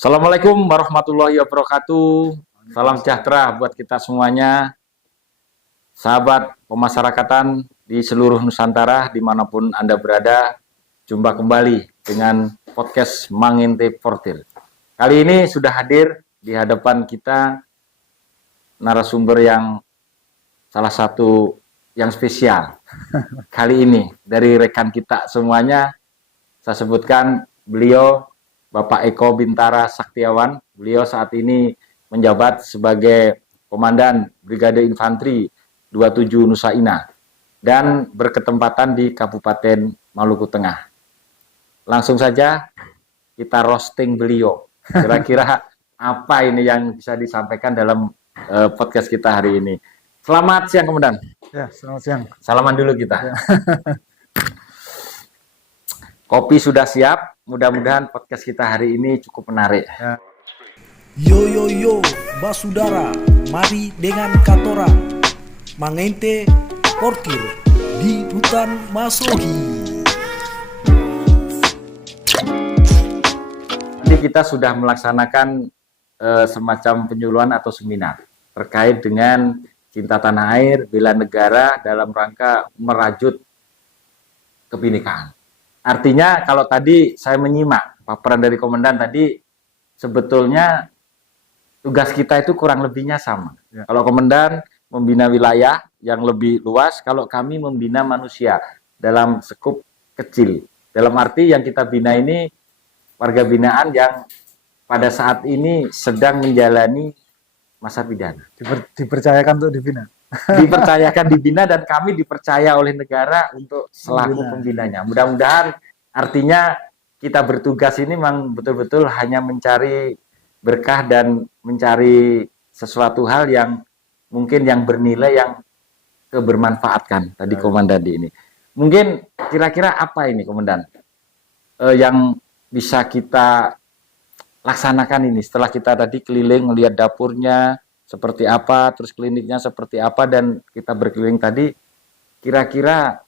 Assalamualaikum warahmatullahi wabarakatuh. Salam sejahtera buat kita semuanya, sahabat pemasyarakatan di seluruh Nusantara, dimanapun Anda berada. Jumpa kembali dengan podcast Manginte Portil. Kali ini sudah hadir di hadapan kita narasumber yang salah satu yang spesial. Kali ini dari rekan kita semuanya, saya sebutkan beliau Bapak Eko Bintara Saktiawan. Beliau saat ini menjabat sebagai Komandan Brigade Infanteri 27 Nusa Inah dan berketempatan di Kabupaten Maluku Tengah. Langsung saja kita roasting beliau. Kira-kira apa ini yang bisa disampaikan dalam podcast kita hari ini. Selamat siang, Komandan. Ya, selamat siang. Salaman dulu kita. Ya. Kopi sudah siap. Mudah-mudahan podcast kita hari ini cukup menarik. Ya. Yo, basudara, mari dengan katora Manginte Portil di hutan Masohi. Jadi kita sudah melaksanakan semacam penyuluhan atau seminar terkait dengan cinta tanah air, bela negara dalam rangka merajut kebinekaan. Artinya kalau tadi saya menyimak paparan dari komandan tadi, sebetulnya tugas kita itu kurang lebihnya sama. Ya. Kalau komandan membina wilayah yang lebih luas, kalau kami membina manusia dalam skup kecil. Dalam arti yang kita bina ini warga binaan yang pada saat ini sedang menjalani masa pidana. Dipercayakan untuk dibina. Dipercayakan dibina dan kami dipercaya oleh negara untuk selaku pembinanya. Mudah-mudahan artinya kita bertugas ini memang betul-betul hanya mencari berkah dan mencari sesuatu hal yang mungkin yang bernilai, yang kebermanfaatkan tadi komandan di ini. Mungkin kira-kira apa ini komandan yang bisa kita laksanakan ini setelah kita tadi keliling melihat dapurnya seperti apa, terus kliniknya seperti apa, dan kita berkeliling tadi, kira-kira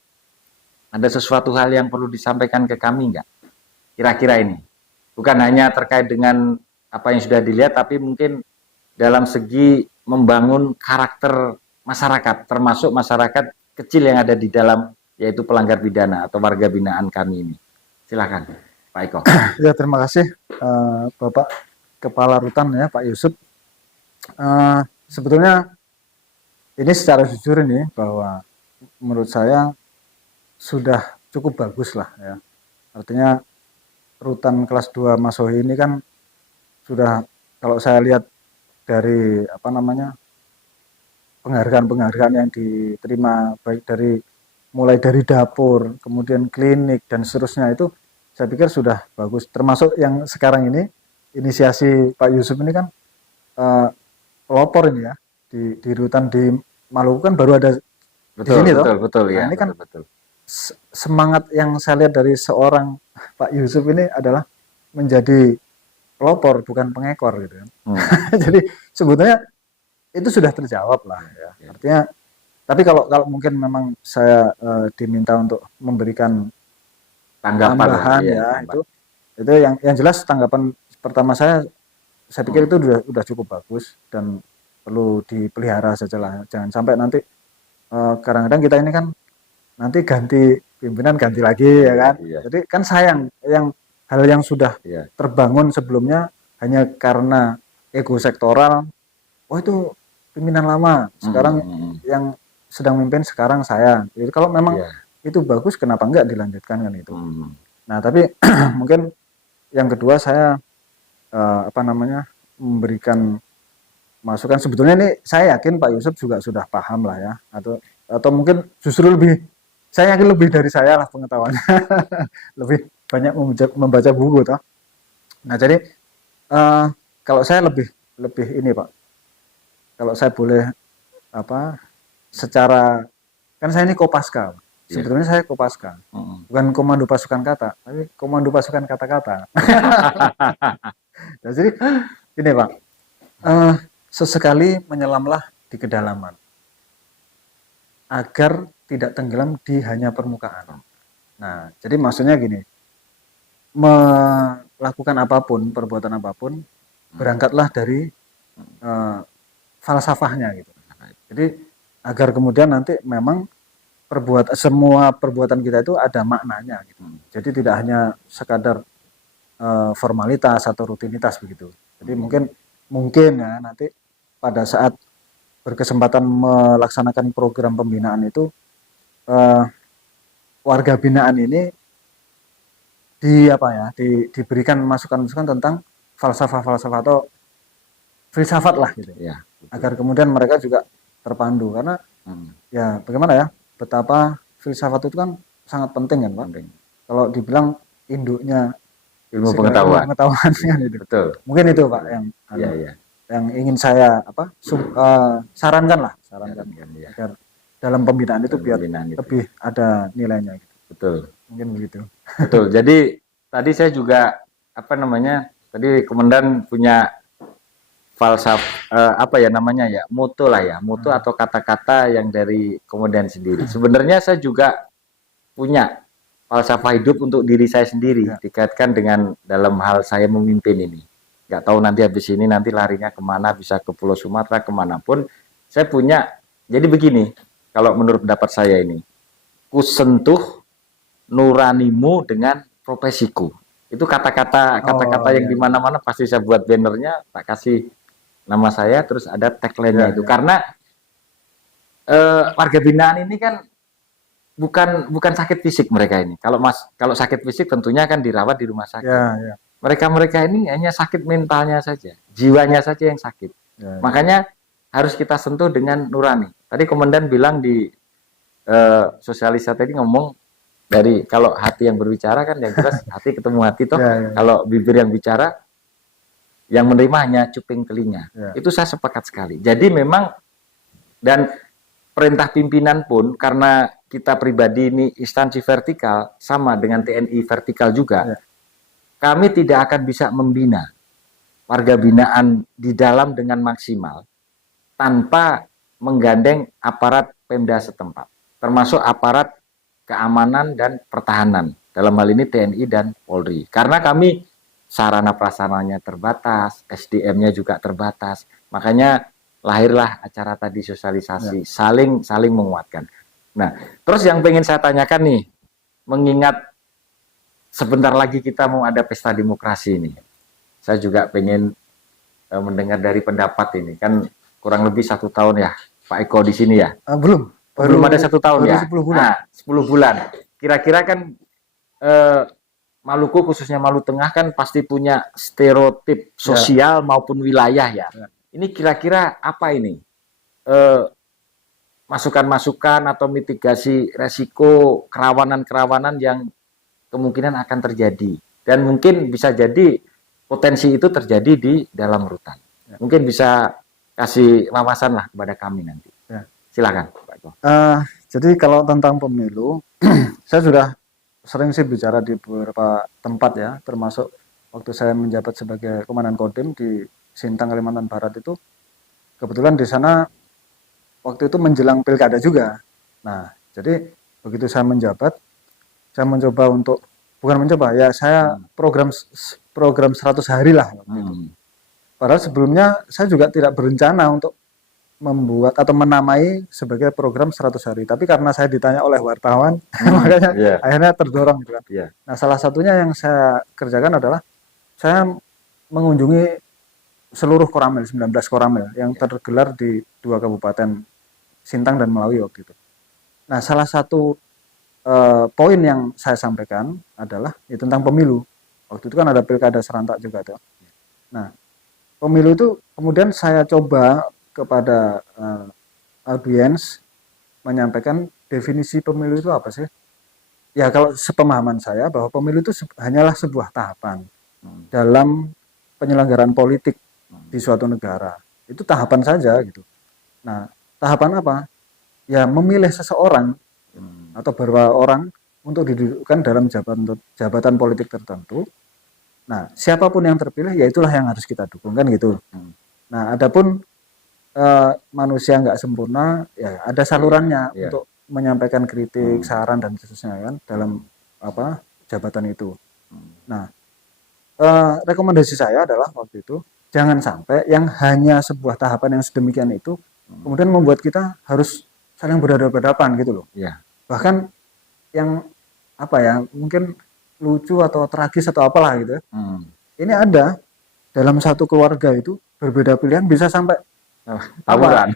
ada sesuatu hal yang perlu disampaikan ke kami nggak? Kira-kira ini bukan hanya terkait dengan apa yang sudah dilihat, tapi mungkin dalam segi membangun karakter masyarakat, termasuk masyarakat kecil yang ada di dalam, yaitu pelanggar pidana atau warga binaan kami ini. Silakan Pak Eko. Ya, terima kasih Bapak Kepala Rutan ya, Pak Yusuf. Sebetulnya ini secara jujur ini bahwa menurut saya sudah cukup bagus lah ya. Artinya Rutan kelas 2 Masohi ini kan sudah, kalau saya lihat dari penghargaan-penghargaan yang diterima, baik dari mulai dari dapur, kemudian klinik dan seterusnya, itu saya pikir sudah bagus. Termasuk yang sekarang ini inisiasi Pak Yusuf ini kan pelopor ini ya, di Rutan di Maluku kan baru ada di sini toh. Betul ya. Ini kan semangat yang saya lihat dari seorang Pak Yusuf ini adalah menjadi pelopor bukan pengekor gitu kan. Jadi sebetulnya itu sudah terjawab lah ya. Artinya, tapi kalau mungkin memang saya diminta untuk memberikan tambahan ya, itu yang jelas tanggapan pertama saya pikir itu udah cukup bagus dan perlu dipelihara saja lah. Jangan sampai nanti kadang-kadang kita ini kan nanti ganti pimpinan, ganti lagi ya kan. Jadi kan sayang yang hal yang sudah terbangun sebelumnya hanya karena ego sektoral. Oh, itu pimpinan lama, sekarang yang sedang memimpin sekarang saya. Jadi kalau memang itu bagus, kenapa enggak dilanjutkan kan itu. Nah, tapi mungkin yang kedua saya memberikan masukan. Sebetulnya ini saya yakin Pak Yusuf juga sudah paham lah ya, atau mungkin justru saya yakin lebih dari saya lah pengetahuannya. Lebih banyak membaca buku toh. Nah, jadi kalau saya lebih ini Pak, kalau saya boleh secara, kan saya ini Kopaska. Sebetulnya saya Kopaska, bukan komando pasukan kata, tapi komando pasukan kata-kata. Nah, jadi gini Pak, sesekali menyelamlah di kedalaman agar tidak tenggelam di hanya permukaan. Nah, jadi maksudnya gini, lakukan apapun, perbuatan apapun, berangkatlah dari falsafahnya gitu. Jadi agar kemudian nanti memang semua perbuatan kita itu ada maknanya gitu. Jadi tidak hanya sekadar formalitas atau rutinitas begitu. Jadi mungkin ya nanti pada saat berkesempatan melaksanakan program pembinaan itu warga binaan ini diberikan masukan-masukan tentang falsafah-falsafah atau filsafat lah gitu. Ya, agar kemudian mereka juga terpandu karena ya bagaimana ya, betapa filsafat itu kan sangat penting kan Pak. penting. Kalau dibilang induknya Ilmu segala pengetahuan. kan itu. Betul. Mungkin itu Pak yang ingin saya sarankan Ya. agar dalam pembinaan itu Dalam biar pembinaan itu. lebih ada nilainya gitu. Betul. Mungkin begitu. Betul. Jadi tadi saya juga tadi komandan punya moto lah ya, moto atau kata-kata yang dari komandan sendiri. Sebenarnya saya juga punya falsafah hidup untuk diri saya sendiri, dikaitkan dengan dalam hal saya memimpin ini. Nggak tahu nanti habis ini nanti larinya kemana, bisa ke Pulau Sumatera, kemanapun. Saya punya, jadi begini, kalau menurut pendapat saya ini, ku sentuh nuranimu dengan profesiku. Itu kata-kata yang di mana-mana pasti saya buat bannernya, tak kasih nama saya, terus ada tagline-nya itu. Karena warga binaan ini kan bukan sakit fisik mereka ini. Kalau sakit fisik tentunya kan dirawat di rumah sakit. Mereka ini hanya sakit mentalnya saja, jiwanya saja yang sakit. Makanya harus kita sentuh dengan nurani. Tadi komandan bilang di sosialisasi tadi ngomong dari kalau hati yang berbicara kan yang jelas hati ketemu hati toh. Kalau bibir yang bicara, yang menerima hanya cuping telinga. Itu saya sepakat sekali. Jadi memang dan perintah pimpinan pun karena kita pribadi ini instansi vertikal sama dengan TNI vertikal juga. Kami tidak akan bisa membina warga binaan di dalam dengan maksimal tanpa menggandeng aparat Pemda setempat, termasuk aparat keamanan dan pertahanan. Dalam hal ini TNI dan Polri. Karena kami sarana prasarananya terbatas, SDM-nya juga terbatas. Makanya lahirlah acara tadi sosialisasi, saling menguatkan. Nah, terus yang pengen saya tanyakan nih, mengingat sebentar lagi kita mau ada pesta demokrasi ini, saya juga pengen mendengar dari pendapat ini. Kan kurang lebih 1 tahun ya, Pak Eko di sini ya? Belum ada 1 tahun ya? 10 bulan. Nah, 10 bulan. Kira-kira kan Maluku khususnya Maluku Tengah kan pasti punya stereotip sosial maupun wilayah ya. Ini kira-kira apa ini? Masukan-masukan atau mitigasi resiko kerawanan-kerawanan yang kemungkinan akan terjadi. Dan mungkin bisa jadi potensi itu terjadi di dalam rutan. Mungkin bisa kasih wawasan lah kepada kami nanti. Silakan Pak Eko. Jadi kalau tentang pemilu, saya sudah sering sih bicara di beberapa tempat ya, termasuk waktu saya menjabat sebagai Komandan Kodim di Sintang, Kalimantan Barat itu. Kebetulan di sana waktu itu menjelang pilkada juga. Nah, jadi begitu saya menjabat, saya mencoba untuk, bukan mencoba ya, saya program 100 hari lah waktu itu. Padahal sebelumnya saya juga tidak berencana untuk membuat atau menamai sebagai program 100 hari. Tapi karena saya ditanya oleh wartawan, makanya akhirnya terdorong gitu kan. Nah, salah satunya yang saya kerjakan adalah saya mengunjungi seluruh Koramil, 19 Koramil yang tergelar di 2 kabupaten Sintang dan Melawi waktu itu. Nah, salah satu poin yang saya sampaikan adalah ya, tentang pemilu. Waktu itu kan ada pilkada serentak juga tuh. Nah, pemilu itu kemudian saya coba kepada audiens menyampaikan definisi pemilu itu apa sih? Ya kalau sepemahaman saya bahwa pemilu itu hanyalah sebuah tahapan dalam penyelenggaraan politik di suatu negara. Itu tahapan saja gitu. Nah, tahapan apa? Ya memilih seseorang atau beberapa orang untuk didudukkan dalam jabatan politik tertentu. Nah, siapapun yang terpilih ya itulah yang harus kita dukung kan gitu. Nah, adapun manusia nggak sempurna, ya ada salurannya untuk menyampaikan kritik, saran dan seterusnya kan dalam jabatan itu. Nah, rekomendasi saya adalah waktu itu jangan sampai yang hanya sebuah tahapan yang sedemikian itu kemudian membuat kita harus saling berhadapan-hadapan gitu loh. Ya. Bahkan yang apa ya, mungkin lucu atau tragis atau apalah gitu ya. Ini ada dalam satu keluarga itu berbeda pilihan bisa sampai Tawuran.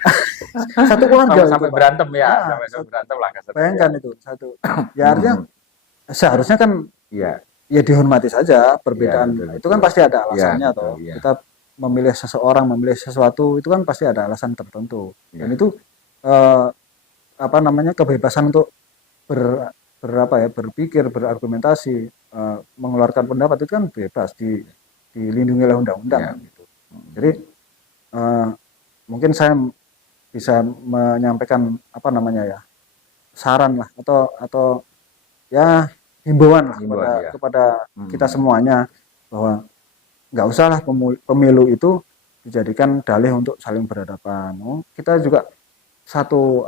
satu keluarga Sampai itu, Pak. berantem ya, Ah, sampai berantem lah kasarnya. Bayangkan itu satu. Ya artinya seharusnya kan Iya. ya dihormati saja perbedaan. Iya, betul, Itu kan betul. pasti ada alasannya Iya, toh. betul, iya. Kita memilih seseorang, memilih sesuatu itu kan pasti ada alasan tertentu. Dan Iya. itu apa namanya, kebebasan untuk berpikir, berargumentasi, mengeluarkan pendapat itu kan bebas, dilindungi oleh undang-undang Iya. gitu. Jadi mungkin saya bisa menyampaikan apa namanya ya, saran lah atau ya himbauan lah Himbauan, ya. kepada kita semuanya bahwa nggak usahlah pemilu itu dijadikan dalih untuk saling berhadapan. Kita juga satu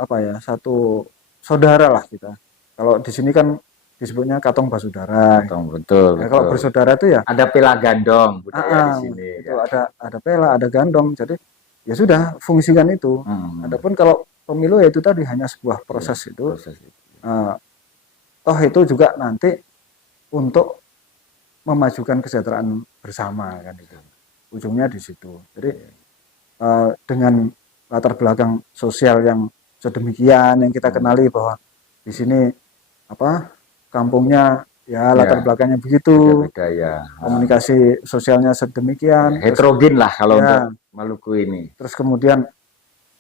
saudara lah kita. Kalau di sini kan disebutnya katong basudara. Betul. Ya, kalau bersaudara itu ya ada pela gandong budaya di sini. itu ya. ada pela, ada gandong. Jadi ya sudah, fungsikan itu. Adapun kalau pemilu ya itu tadi hanya sebuah proses itu. Toh itu juga nanti untuk memajukan kesejahteraan bersama kan itu. Ujungnya di situ. Jadi dengan latar belakang sosial yang sedemikian yang kita kenali bahwa di sini kampungnya ya latar belakangnya begitu. Beda ya. Komunikasi sosialnya sedemikian. Heterogen lah kalau ya, untuk Maluku ini. Terus kemudian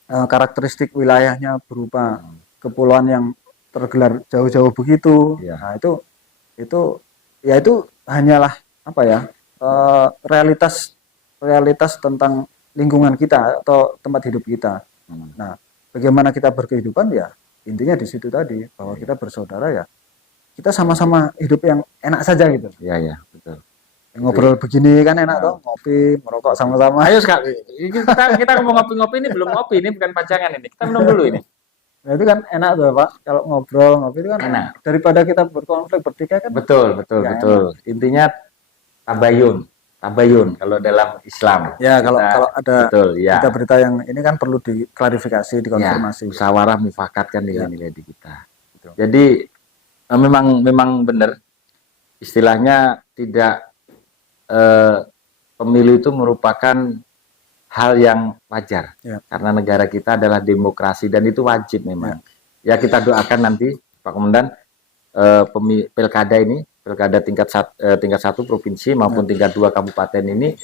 karakteristik wilayahnya berupa kepulauan yang tergelar jauh-jauh begitu. Ya. Nah, itu hanyalah realitas tentang lingkungan kita atau tempat hidup kita. Nah, bagaimana kita berkehidupan ya intinya di situ tadi bahwa kita bersaudara ya kita sama-sama hidup yang enak saja gitu. Iya, betul. Ngobrol begini kan enak toh, ngopi, merokok sama-sama. Ayo sekali. Kita ngomong ngopi-ngopi ini belum ngopi, ini bukan pajangan ini. Kita minum dulu ini. Nah, itu kan enak tuh Pak, kalau ngopi itu kan enak. Daripada kita berkonflik bertikai kan. Betul. Intinya tabayun kalau dalam Islam. Ya, kalau ada berita-berita yang ini kan perlu diklarifikasi, dikonfirmasi. Ya, musyawarah mufakat kan nilai-nilai di kita. Betul. Jadi memang benar istilahnya tidak pemilu itu merupakan hal yang wajar karena negara kita adalah demokrasi dan itu wajib memang. Ya kita doakan nanti Pak Komandan pilkada tingkat 1 provinsi maupun tingkat 2 kabupaten ini,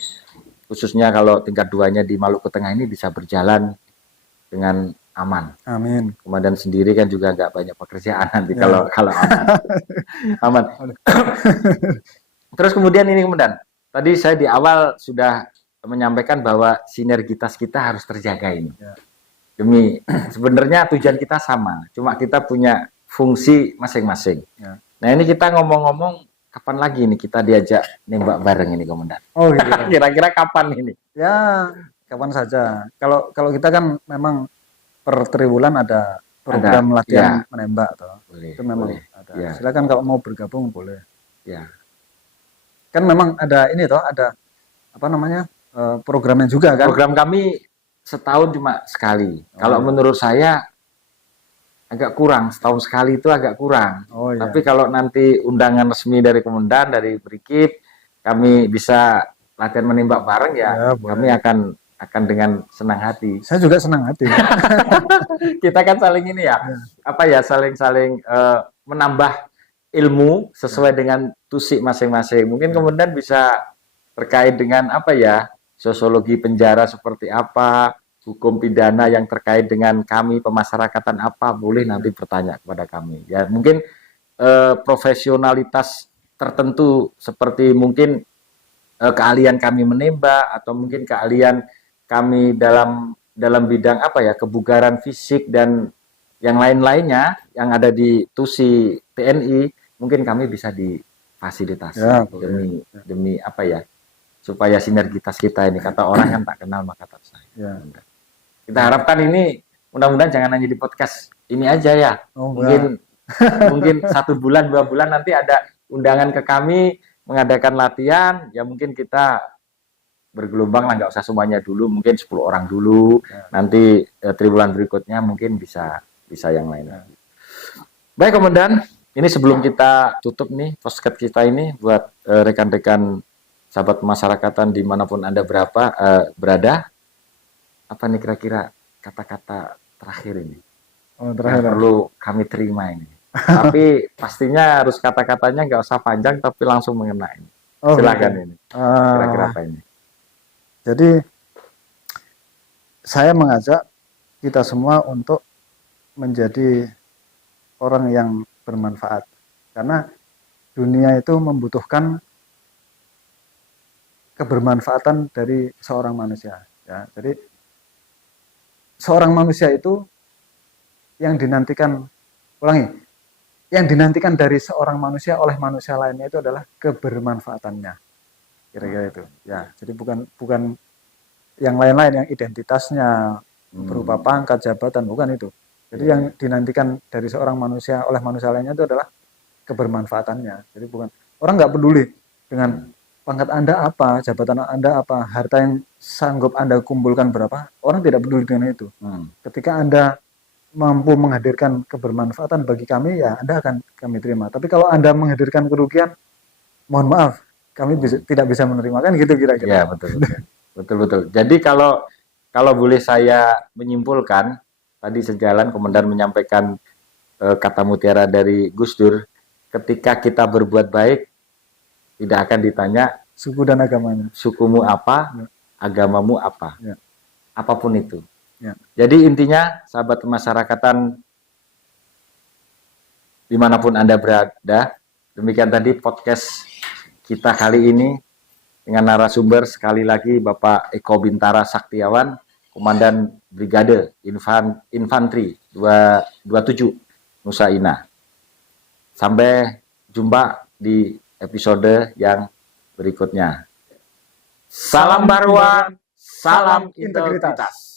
khususnya kalau tingkat 2-nya di Maluku Tengah ini bisa berjalan dengan aman. Amin. Komandan sendiri kan juga nggak banyak pekerjaan nanti kalau aman. Terus kemudian ini Komandan, tadi saya di awal sudah menyampaikan bahwa sinergitas kita harus terjaga ini. Demi sebenarnya tujuan kita sama, cuma kita punya fungsi masing-masing. Nah ini kita ngomong-ngomong, kapan lagi nih kita diajak nembak bareng ini Komandan? Oh iya. Kira-kira kapan ini? Ya kapan saja. Kalau kita kan memang per triwulan ada program latihan menembak toh. Itu memang ada. Ya. Silakan kalau mau bergabung boleh. Ya. Kan memang ada ini toh, ada apa namanya programnya juga kan? Program kami setahun cuma sekali. Kalau menurut saya agak kurang, setahun sekali itu agak kurang. Tapi kalau nanti undangan resmi dari Komandan, dari Brikip, kami bisa latihan menembak bareng ya kami akan dengan senang hati. Saya juga senang hati. Kita kan saling ini saling menambah ilmu sesuai dengan tusik masing-masing. Mungkin Komandan bisa terkait dengan sosiologi penjara seperti apa, hukum pidana yang terkait dengan kami, pemasyarakatan apa, boleh nanti bertanya kepada kami. Ya mungkin profesionalitas tertentu seperti mungkin keahlian kami menembak atau mungkin keahlian kami dalam bidang kebugaran fisik dan yang lain-lainnya yang ada di TUSI TNI, mungkin kami bisa difasilitasi demi supaya sinergitas kita ini, kata orang kan tak kenal maka tak sayang. Kita harapkan ini mudah-mudahan jangan hanya di podcast ini aja ya. Mungkin 1 bulan 2 bulan nanti ada undangan ke kami mengadakan latihan, ya mungkin kita bergelombang lah, nggak usah semuanya dulu, mungkin 10 orang dulu, nanti triwulan berikutnya mungkin bisa yang lain. Baik Komandan, ini sebelum kita tutup nih podcast kita ini buat rekan-rekan sahabat masyarakatan dimanapun Anda berada, apa nih kira-kira kata-kata terakhir ini yang perlu kami terima ini? Tapi pastinya harus kata-katanya nggak usah panjang tapi langsung mengena ini. Silakan ini. Kira-kira apa ini? Jadi saya mengajak kita semua untuk menjadi orang yang bermanfaat, karena dunia itu membutuhkan kebermanfaatan dari seorang manusia. Ya, jadi seorang manusia itu yang dinantikan, yang dinantikan dari seorang manusia oleh manusia lainnya itu adalah kebermanfaatannya. Kira-kira itu. Ya, jadi bukan yang lain-lain, yang identitasnya berupa pangkat, jabatan, bukan itu. Jadi yang dinantikan dari seorang manusia oleh manusia lainnya itu adalah kebermanfaatannya. Jadi bukan, orang nggak peduli dengan pangkat Anda apa, jabatan Anda apa, harta yang sanggup Anda kumpulkan berapa, orang tidak peduli dengan itu. Ketika Anda mampu menghadirkan kebermanfaatan bagi kami, ya Anda akan kami terima. Tapi kalau Anda menghadirkan kerugian, mohon maaf, kami tidak bisa menerima, kan gitu kira-kira. Ya, betul. Jadi kalau boleh saya menyimpulkan, tadi sejalan Komandan menyampaikan kata mutiara dari Gus Dur, ketika kita berbuat baik tidak akan ditanya suku dan agamanya, sukumu apa, agamamu apa, apapun itu. Jadi intinya sahabat kemasyarakatan dimanapun Anda berada, demikian tadi podcast kita kali ini dengan narasumber sekali lagi Bapak Eko Bintara Saktiawan, Komandan Brigade Infanteri 27 Nusa Inah. Sampai jumpa di episode yang berikutnya. Salam Baruan, salam integritas.